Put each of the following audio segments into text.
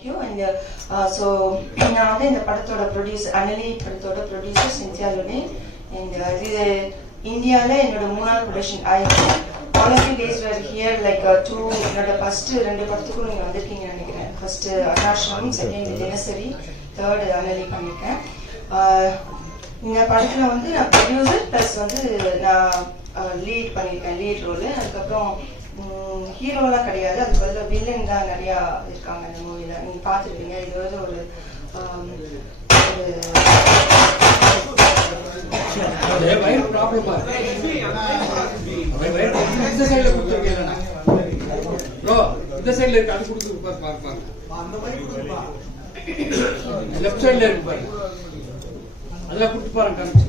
Thank you and so நான் வந்து இந்த படத்தோட ப்ரொடியூஸ் அனலி படத்தோட ப்ரொடியூசர் சிந்தியா லுனே. அண்ட் இது இந்தியாவில் என்னோட மூணாவது ப்ரொடக்ஷன் ஆயிடுச்சு all of you days were here like to என்னோட ஃபஸ்ட்டு ரெண்டு படத்துக்கும் நீங்கள் வந்திருக்கீங்கன்னு நினைக்கிறேன். First Anashram second Dinasari third Anali பண்ணியிருக்கேன் uh, இந்த படத்தில் வந்து நான் ப்ரொடியூசர் ப்ளஸ் வந்து நான் uh, லீட் பண்ணியிருக்கேன் லீட் ரோலு அதுக்கப்புறம் ஹீரோலாம் கிடையாது. அதுக்கு பதிலாக வில்லன் தான் நிறையா இருக்காங்க இந்த மூவியில் நீங்கள் பார்த்துருப்பீங்க. இது வந்து ஒரு இந்த சைடுல இருக்கு. அது கொடுத்து பாரு பாரு பாரு. லெஃப்ட் சைடுல இருக்கு பாருங்க அதெல்லாம் கொடுத்து பாருங்க காமிச்சு.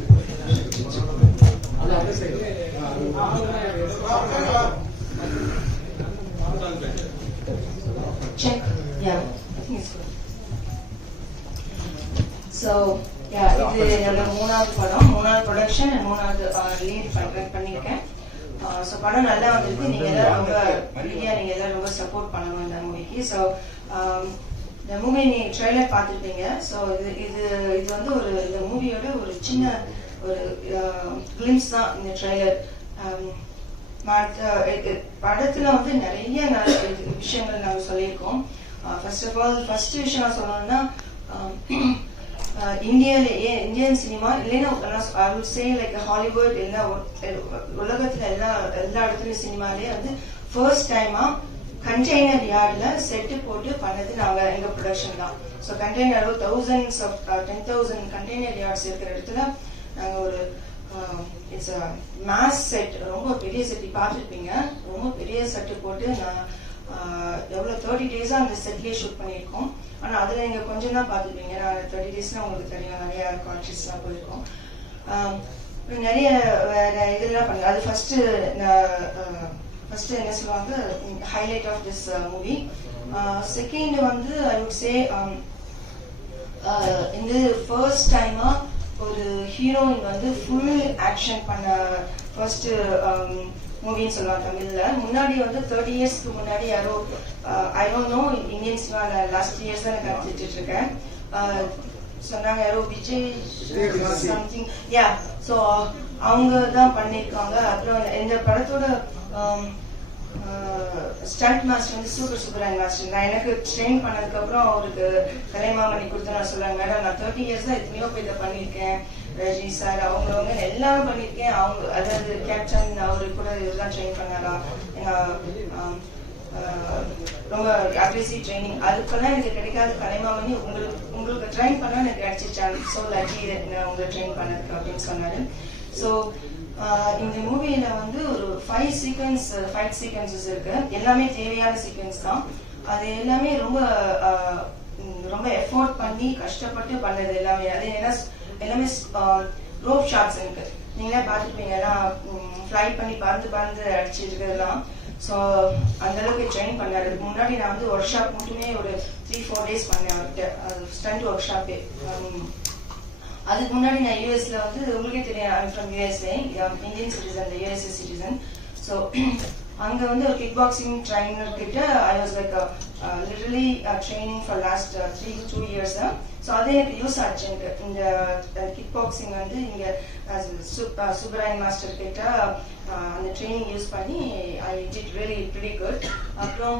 அது அந்த சைடு இது என்னோட மூணாவது படம். மூணாவது ப்ரொடக்ஷன் மூணாவது லீட் பண்ணியிருக்கேன் ஸோ படம் நல்லா வந்திருக்கு. நீங்க ரொம்ப ரொம்ப சப்போர்ட் பண்ணணும் இந்த மூவிக்கு ஸோ இந்த மூவி நீ ட்ரெய்லர் பார்த்துருப்பீங்க. ஸோ இது இது இது வந்து ஒரு இந்த மூவியோட ஒரு சின்ன ஒரு கிளிம்ஸ் தான் இந்த ட்ரெய்லர் மற்ற படத்துல வந்து நிறைய விஷயங்கள் நாங்கள் சொல்லியிருக்கோம். ஃபர்ஸ்ட் ஆஃப் ஆல் ஃபர்ஸ்ட் விஷயம் நான் சொல்லணும்னா um, uh, இந்தியாவிலேயே இந்தியன் சினிமா இல்லைன்னா I would say like Hollywood எல்லா உலகத்துல எல்லா எல்லா இடத்துலயும் சினிமாலேயே வந்து ஃபர்ஸ்ட் டைமா கண்டெய்னர் யார்ட்ல செட்டு போட்டு பண்ணது நாங்க எங்க ப்ரொடக்ஷன் தான். So container thousands of ten thousand container yards இருக்கிற இடத்துல நாங்க ஒரு இட்ஸ் மேஸ் செட் ரொம்ப பெரிய செட் பார்த்துருப்பீங்க. ரொம்ப பெரிய செட்டு போட்டு நான் எவ்வளோ தேர்ட்டி டேஸாக அந்த செட்லேயே ஷூட் பண்ணியிருக்கோம். ஆனால் அதில் நீங்கள் கொஞ்சம் தான் பார்த்துருப்பீங்க. நான் தேர்ட்டி டேஸ்னால் உங்களுக்கு தெரியும் நிறைய கான்ஷியஸ்லாம் போயிருக்கோம். நிறைய வேற இதெல்லாம் பண்ண அது ஃபர்ஸ்ட் ஃபர்ஸ்ட் என்ன சொல்லுவாங்க? Highlight of this movie second வந்து ஐ வுட் சே இந்த ஃபர்ஸ்ட் டைமா ஒரு ஹீரோயின் வந்து ஃபுல் ஆக்ஷன் பண்ண ஃபர்ஸ்ட் மூவின்னு சொல்லலாம் தமிழ்ல. முன்னாடி வந்து தேர்ட்டி இயர்ஸ்க்கு முன்னாடி யாரோ ஐ டோன்ட் நோ இந்தியன் சினிமால லாஸ்ட் இயர்ஸ் தான் எனக்கு கற்றுட்டு இருக்கேன். சொன்னாங்க யாரோ விஜய் சம்திங் யா ஸோ அவங்க தான் பண்ணியிருக்காங்க. அப்புறம் இந்த படத்தோட ஸ்டண்ட் மாஸ்டர் வந்து சூப்பர் சூப்பராக மாஸ்டர் நான் எனக்கு ட்ரெயின் பண்ணதுக்கு அப்புறம் அவருக்கு கலைமாமணி கொடுத்து நான் சொல்லுவேன் மேடம் நான் தேர்ட்டி இயர்ஸ் தான் எத்தனையோ போய் இதை பண்ணியிருக்கேன். ரஜினி சார் அவங்க அவங்க எல்லாரும் பண்ணியிருக்கேன் அவங்க அதாவது கேப்டன் அவரு கூட இதெல்லாம் ட்ரெயின் பண்ணலாம். ரொம்ப அக்ரெசிவ் ட்ரைனிங் அதுக்கெல்லாம் எனக்கு கிடைக்காத கலைமாமணி உங்களுக்கு உங்களுக்கு ட்ரைன் பண்ணா எனக்கு கிடைச்சிச்சான் ஸோ லக்கி நான் உங்களை ட்ரைன் பண்ணதுக்கு அப்படின்னு சொன்னாரு. ஸோ இந்த மூவியில வந்து ஒரு ஃபைவ் சீக்வன்ஸ் ஃபைட் சீக்வன்சஸ் இருக்கு. எல்லாமே தேவையான சீக்வன்ஸ் தான். அது எல்லாமே ரொம்ப ரொம்ப எஃபோர்ட் பண்ணி கஷ்டப்பட்டு பண்ணது எல்லாமே. அது ஏன்னா எல்லாமே ரோப் ஷாட்ஸ் இருக்கு. நீங்களே பார்த்துருப்பீங்க ஃப்ளை பண்ணி பறந்து பறந்து அடிச்சு இருக்கிறதெல்லாம் ஸோ அந்த அளவுக்கு ட்ரெயின் பண்ணாரு. அதுக்கு முன்னாடி நான் வந்து ஒர்க் ஷாப் மட்டுமே ஒரு த்ரீ ஃபோர் டேஸ் பண்ணேன் அவர்கிட்ட. ஸ்டண்ட் ஒர்க் ஷாப்பே அதுக்கு முன்னாடி நான் யூஎஸ்ல வந்து உங்களுக்கே தெரியும் I'm from USA Indian citizen USA citizen so அங்கே வந்து ஒரு கிக் பாக்ஸிங் ட்ரைனர் கிட்ட I was like literally training for last three two years so அது எனக்கு யூஸ் ஆச்சு எனக்கு. இந்த கிக் பாக்ஸிங் வந்து இங்க சுப்ராய் மாஸ்டர் கிட்ட அந்த ட்ரைனிங் யூஸ் பண்ணி I did really pretty good அப்புறம்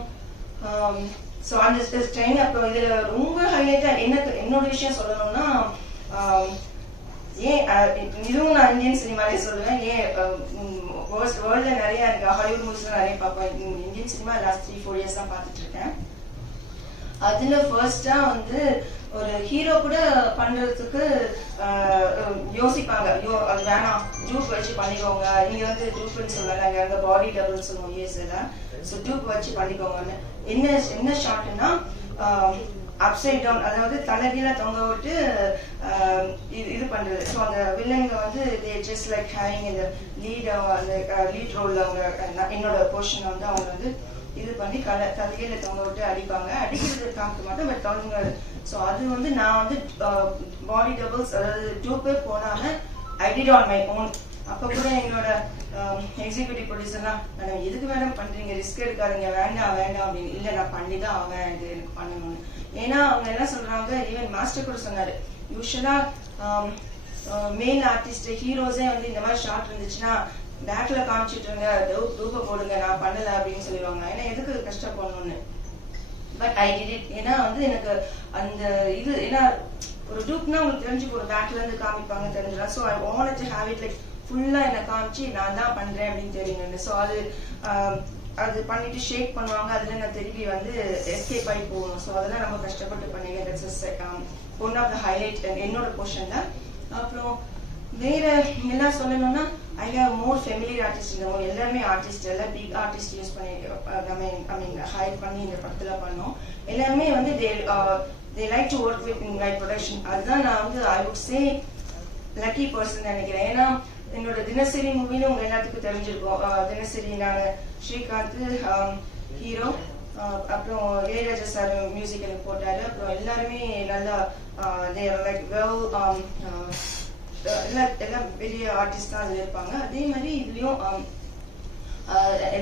ஸோ அந்த ட்ரெயின் அப்புறம் இதுல ரொம்ப ஹைலைட்டா எனக்கு என்னோட விஷயம் சொல்லணும்னா ஏன் இதுவும் நான் இந்தியன் சினிமாலே சொல்லுவேன். ஏன் வேர்ல்ட்ல நிறைய எனக்கு ஹாலிவுட் மூவிஸ்ல நிறைய பார்ப்பேன். Indian cinema last three four years தான் பார்த்துட்டு இருக்கேன். அதுல ஃபர்ஸ்டா வந்து ஒரு ஹீரோ கூட பண்றதுக்கு யோசிப்பாங்க. ஐயோ அது வேணாம். ஜூப் வச்சு பண்ணிக்கோங்க. நீங்க வந்து ஜூப்னு சொல்லல அங்க அங்க பாடி டபுள் சொல்லுவோம் யூஎஸ்ல ஸோ டூப் வச்சு பண்ணிக்கோங்கன்னு. என்ன என்ன ஷாட்னா அப்சைட் டவுன் அதாவது தலைகீழ தொங்க விட்டு இது இது பண்றது. ஸோ அந்த வில்லங்க வந்து தே ஜஸ்ட் லைக் ஹேவிங் இந்த லீட் அந்த லீட் ரோல்ல அவங்க என்னோட போர்ஷன் வந்து அவங்க வந்து இது பண்ணி கல தலையில தொங்க விட்டு அடிப்பாங்க. அடிக்கிறது காமிக்க மாட்டோம் பட் தொங்க ஸோ அது வந்து நான் வந்து பாடி டபுள்ஸ் அதாவது டூ பேர் போனாம I did on my own அப்ப கூட எங்களோட எக்ஸிக்யூட்டிவ் ப்ரொடியூசர்லாம் மேடம் எதுக்கு மேடம் பண்றீங்க? ரிஸ்க் எடுக்காதீங்க. வேண்டாம் வேண்டாம் அப்படின்னு. இல்ல நான் பண்ணி தான் ஆவேன். இது எனக்கு பண்ணணும்னு. ஏன்னா அவங்க என்ன சொல்றாங்க ஈவன் மாஸ்டர் கூட சொன்னாரு. யூஸ்வலா மெயின் ஆர்டிஸ்ட் ஹீரோஸே வந்து இந்த மாதிரி ஷார்ட் இருந்துச்சுன்னா பேக்ல காமிச்சிட்டுருங்க தூக்க போடுங்க நான் பண்ணல அப்படின்னு சொல்லிடுவாங்க. ஏன்னா எதுக்கு கஷ்டப்படணும்னு? பட் ஐ டிட் இட் ஏன்னா வந்து எனக்கு அந்த இது ஏன்னா ஒரு டூப்னா உங்களுக்கு தெரிஞ்சு ஒரு பேக்ல இருந்து காமிப்பாங்க தெரிஞ்சிடும் so I want to have it like ஃபுல்லா என்ன காமிச்சு நான் தான் பண்றேன் அப்படின்னு தெரியுங்க. ஸோ அது அது பண்ணிட்டு ஷேக் பண்ணுவாங்க. அதுல நான் திரும்பி வந்து எஸ்கேப் ஆகி போகணும். ஸோ அதெல்லாம் ரொம்ப கஷ்டப்பட்டு பண்ணீங்க that's one of the highlight என்னோட போர்ஷன் தான். அப்புறம் வேற எல்லாம் சொல்லணும்னா I have more familiar artist இந்த எல்லாருமே ஆர்டிஸ்ட் எல்லாம் பிக் ஆர்டிஸ்ட் யூஸ் பண்ணி ஐ மீன் ஹையர் பண்ணி இந்த படத்துல பண்ணோம். எல்லாருமே வந்து they they like to work with in production அதுதான் நான் வந்து I would say lucky person நினைக்கிறேன். ஏன்னா என்னோட தினசரி மூவில உங்க எல்லாத்துக்கும் தெரிஞ்சிருக்கும். Uh, தினசரி நான் ஸ்ரீகாந்த் um, ஹீரோ uh, அப்புறம் இளையராஜா சார் மியூசிக் எனக்கு போட்டாரு. அப்புறம் எல்லாருமே நல்லா தேர் லைக் வெல் எல்லாம் எல்லாம் பெரிய ஆர்டிஸ்ட் தான் அதுல இருப்பாங்க அதே மாதிரி இதுலயும் um,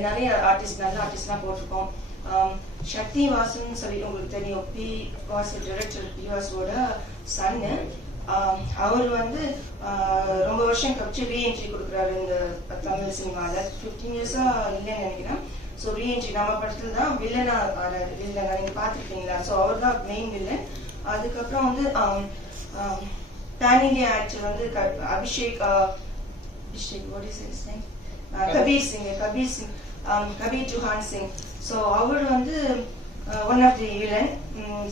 நிறைய ஆர்டிஸ்ட் நல்ல ஆர்டிஸ்ட்லாம் போட்டிருக்கோம். Um, சக்தி வாசுன்னு சொல்லி உங்களுக்கு தெரியும். பி வாசு டைரக்டர் பி வாசுவோட சன்னு அவர் வந்து ரொம்ப வருஷம் கழிச்சு ரீஎன்ட்ரி கொடுக்குறாரு இந்த தமிழ் சினிமாவில் ஃபிஃப்டீன் இயர்ஸா இல்லைன்னு நினைக்கிறேன். ஸோ ரீஎன்ட்ரி நம்ம படத்துல தான் வில்லனா ஆறாரு வில்லனா நீங்க பார்த்துருக்கீங்களா? ஸோ அவர் தான் மெயின் வில்லன் அதுக்கப்புறம் வந்து um, பேன் இந்தியா ஆக்டர் வந்து Abhishek Abhishek what is is name Kabir. Singh Kabir Singh Kabir Duhan Singh. So அவர் வந்து one of the villain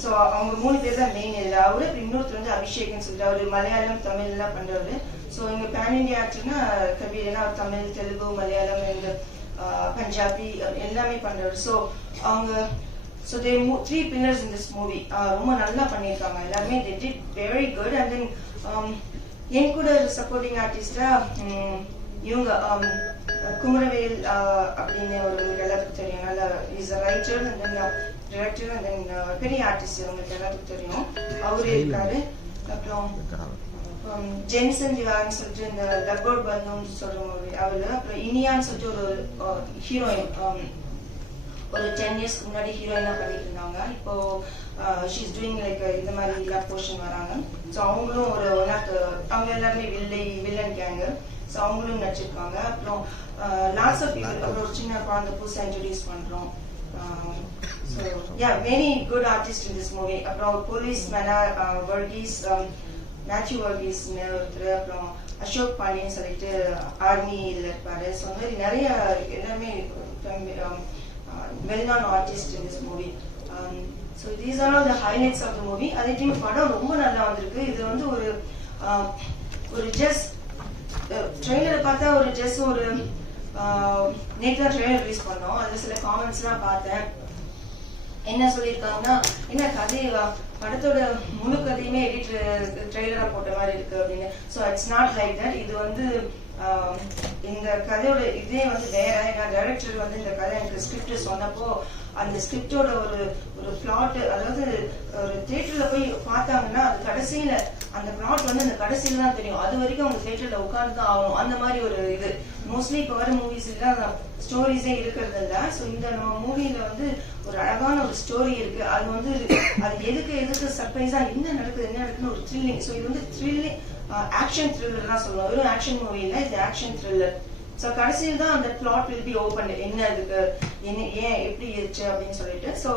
so அவங்க மூணு பேர் தான் மெயின் இல்லை அவரு இன்னொருத்தர் வந்து அபிஷேக்னு சொல்லிட்டு அவர் மலையாளம் தமிழ் எல்லாம் பண்றவரு. ஸோ இங்க பேன் இந்தியா ஆக்டர்னா கபீர் ஏன்னா அவர் தமிழ் தெலுங்கு மலையாளம் இந்த பஞ்சாபி எல்லாமே பண்றவர். ஸோ அவங்க so they three pillars in this movie ரொம்ப நல்லா பண்ணியிருக்காங்க. எல்லாருமே they did very good and then என் கூட சப்போர்ட்டிங் ஆர்டிஸ்டா இவங்க um, குமரவேல் uh, அப்படின்னு ஒரு எல்லாத்துக்கும் தெரியும். நல்ல is a writer and then director and then பெரிய ஆர்டிஸ்ட் உங்களுக்கு எல்லாத்துக்கும் தெரியும். அவரே இருக்காரு. அப்புறம் ஜென்சன் திவான்னு சொல்லிட்டு இந்த லப்போர்ட் பந்துன்னு சொல்ற மூவி அவரு அப்புறம் இனியான்னு சொல்லிட்டு ஒரு ஹீரோயின் ஒரு டென் இயர்ஸ்க்கு முன்னாடி ஹீரோயினா பண்ணிட்டு இருந்தாங்க இப்போ ஷீஸ் டூயிங் லைக் இந்த மாதிரி எல்லா போர்ஷன் வராங்க. ஸோ அவங்களும் ஒரு ஒன் ஆஃப் அவங்க எல்லாருமே வில்லை வில்லன் கேங்கு ஸோ அவங்களும் நடிச்சிருக்காங்க. அப்புறம் லாஸ்ட் ஆஃப் பீப்புள் அப்புறம் ஒரு சின்ன குழந்தை புதுசாக இன்ட்ரடியூஸ் பண்றோம். So yeah very good artist in this movie அப்புறம் போலீஸ் மேனா வர்கீஸ் மேத்யூ வர்கீஸ்னு ஒருத்தர் அப்புறம் அசோக் பாண்டியன் சொல்லிட்டு ஆர்மியில் இருப்பாரு. ஸோ அந்த மாதிரி நிறைய எல்லாமே um, well-known artist artist in movie. Movie so these are all the highlights of the movie அதே டைம் படம் ரொம்ப நல்லா வந்திருக்கு. இது வந்து ஒரு um, ஒரு ஜஸ் ட்ரெய்லரை uh, பார்த்தா ஒரு ஜஸ் ஒரு um, நேற்று தான் ட்ரெய்லர் ரிலீஸ் பண்ணோம். அதில் சில காமெண்ட்ஸ்லாம் பார்த்தேன். என்ன சொல்லியிருக்காங்கன்னா என்ன கதை படத்தோட முழு கதையுமே எடிட் ட்ரெய்லராக போட்ட மாதிரி இருக்கு அப்படின்னு. So it's not like that இது வந்து இந்த கதையோட இதே வந்து வேற ஏன்னா டைரக்டர் வந்து இந்த கதை எனக்கு ஸ்கிரிப்ட் சொன்னப்போ அந்த ஸ்கிரிப்டோட ஒரு ஒரு பிளாட் அதாவது ஒரு தியேட்டர்ல போய் பார்த்தாங்கன்னா அது கடைசியில அந்த பிளாட் வந்து அந்த கடைசியில தான் தெரியும். அது வரைக்கும் அவங்க தியேட்டர்ல உட்கார்ந்து தான் ஆகணும். அந்த மாதிரி ஒரு இது. மோஸ்ட்லி இப்போ வர மூவிஸ் ஸ்டோரிஸே இருக்கிறது இல்ல. ஸோ இந்த நம்ம மூவில வந்து ஒரு அழகான ஒரு ஸ்டோரி இருக்கு. அது வந்து அது எதுக்கு எதுக்கு சர்ப்ரைஸா என்ன நடக்குது என்ன நடக்குதுன்னு ஒரு த்ரில்லிங் ஸோ இது வந்து த்ரில்லிங் ஆக்ஷன் த்ரில்லர் தான் சொல்லுவோம் வெறும் ஆக்ஷன் மூவி இல்லை இது ஆக்ஷன் த்ரில்லர் ஸோ கடைசியில் தான் அந்த பிளாட் வில் பி ஓப்பன் என்ன இதுக்கு என்ன ஏன் எப்படி இருச்சு அப்படின்னு சொல்லிட்டு. ஸோ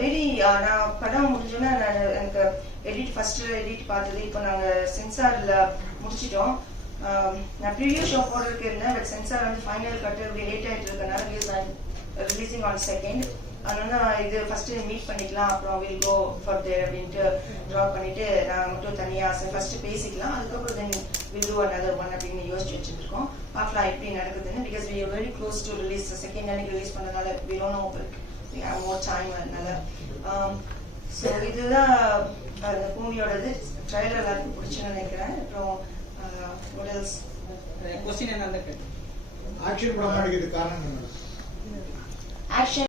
வெரி நான் படம் முடிஞ்சோன்னா நான் எனக்கு எடிட் ஃபர்ஸ்ட் எடிட் பார்த்தது. இப்போ நாங்கள் சென்சாரில் முடிச்சிட்டோம். Um, நான் ப்ரீவியூ ஷோ போடுறதுக்கு இருந்தேன் பட் சென்சார் வந்து ஃபைனல் கட்டு இப்படி லேட் ஆகிட்டு இருக்கனால ரிலீஸ் ரிலீஸிங் ஆன் செகண்ட் அதனால நான் இது ஃபர்ஸ்ட் மீட் பண்ணிக்கலாம் அப்புறம் வில் கோ ஃபார் தேர் அப்படின்ட்டு ட்ராப் பண்ணிட்டு நான் மட்டும் தனியா ஃபர்ஸ்ட் பேசிக்கலாம் அதுக்கப்புறம் then will do another one அப்படின்னு யோசிச்சு வச்சுருக்கோம். பார்க்கலாம் எப்படி நடக்குதுன்னு because we are very close to release second அன்னைக்கு ரிலீஸ் பண்ணனால we don't know we have more time அதனால. Um, ஸோ இதுதான் அந்த பூமியோடது. ட்ரைலர் எல்லாருக்கும் பிடிச்சுன்னு நினைக்கிறேன். அப்புறம் what else? கொஸ்டின் என்ன கேட்டு ஆக்ஷன் படம் நடிக்கிறதுக்கு காரணம் என்ன action.